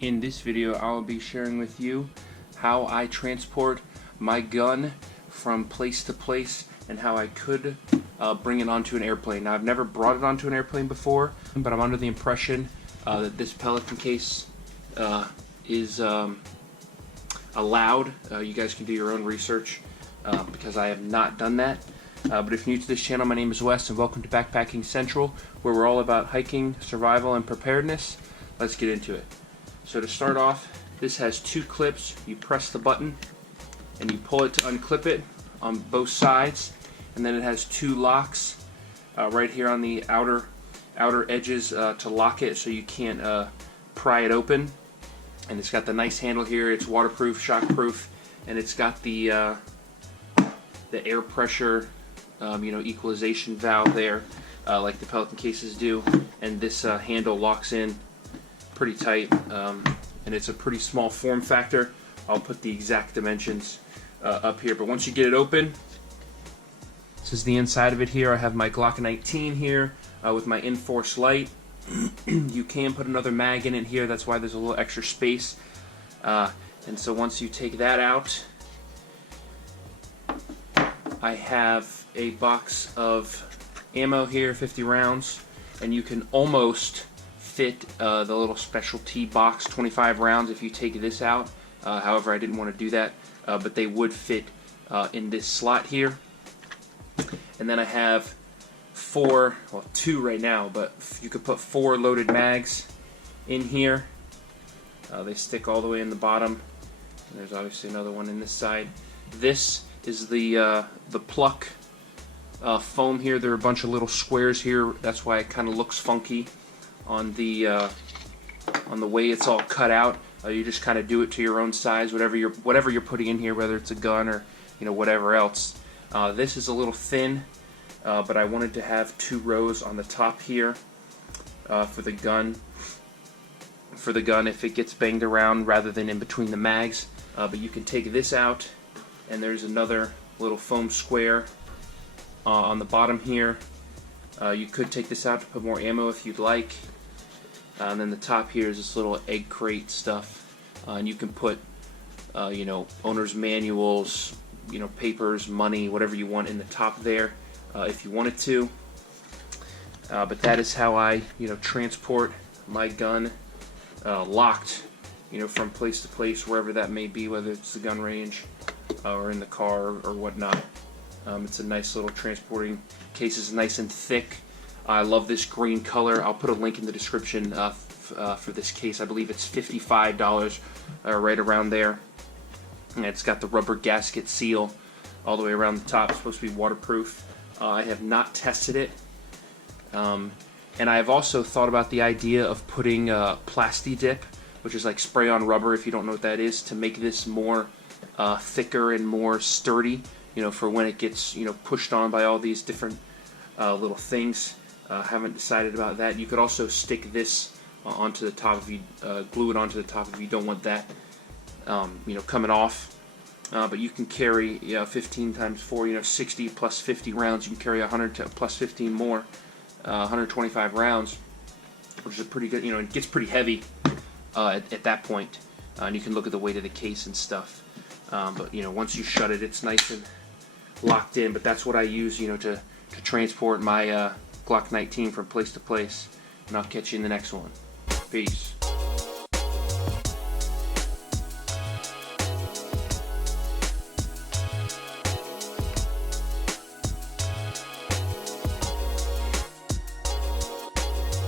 In this video, I will be sharing with you how I transport my gun from place to place and how I could bring it onto an airplane. Now, I've never brought it onto an airplane before, but I'm under the impression that this Pelican case is allowed. You guys can do your own research because I have not done that. But if you're new to this channel, my name is Wes and welcome to Backpacking Central, where we're all about hiking, survival, and preparedness. Let's get into it. So to start off, this has two clips. You press the button and you pull it to unclip it on both sides, and then it has two locks right here on the outer edges to lock it so you can't pry it open. And it's got the nice handle here. It's waterproof, shockproof, and it's got the air pressure equalization valve there, like the Pelican cases do. And this handle locks in pretty tight, and it's a pretty small form factor. I'll put the exact dimensions up here, but once you get it open, this is the inside of it here. I have my Glock 19 here with my Enforce light. You can put another mag in it here, that's why there's a little extra space. And so once you take that out, I have a box of ammo here, 50 rounds, and you can almost fit the little specialty box, 25 rounds, if you take this out. However, I didn't want to do that, but they would fit in this slot here. And then I have two right now, but you could put 4 loaded mags in here. They stick all the way in the bottom. And there's obviously another one in this side. This is the pluck foam here. There are a bunch of little squares here. That's why it kind of looks funky on the way it's all cut out. You just kind of do it to your own size, whatever you're putting in here, whether it's a gun or whatever else. This is a little thin, but I wanted to have 2 rows on the top here for the gun. If it gets banged around, rather than in between the mags. But you can take this out, and there's another little foam square on the bottom here. You could take this out to put more ammo if you'd like. And then the top here is this little egg crate stuff, and you can put owner's manuals, papers, money, whatever you want in the top there if you wanted to. But that is how I transport my gun locked from place to place, wherever that may be, whether it's the gun range or in the car or whatnot. It's a nice little transporting case. It's nice and thick. I love this green color. I'll put a link in the description for this case. I believe it's $55, right around there. And it's got the rubber gasket seal all the way around the top. It's supposed to be waterproof. I have not tested it. And I have also thought about the idea of putting Plasti-Dip, which is like spray-on rubber, if you don't know what that is, to make this more thicker and more sturdy, for when it gets pushed on by all these different little things. Haven't decided about that. You could also stick this onto the top if you glue it onto the top if you don't want that coming off. But you can carry 15 times 4, 60 plus 50 rounds. You can carry 100 to plus 15 more, 125 rounds, which is pretty good. It gets pretty heavy at that point, and you can look at the weight of the case and stuff. But once you shut it, it's nice and locked in. But that's what I use, to transport my Glock 19 from place to place. And I'll catch you in the next one. Peace.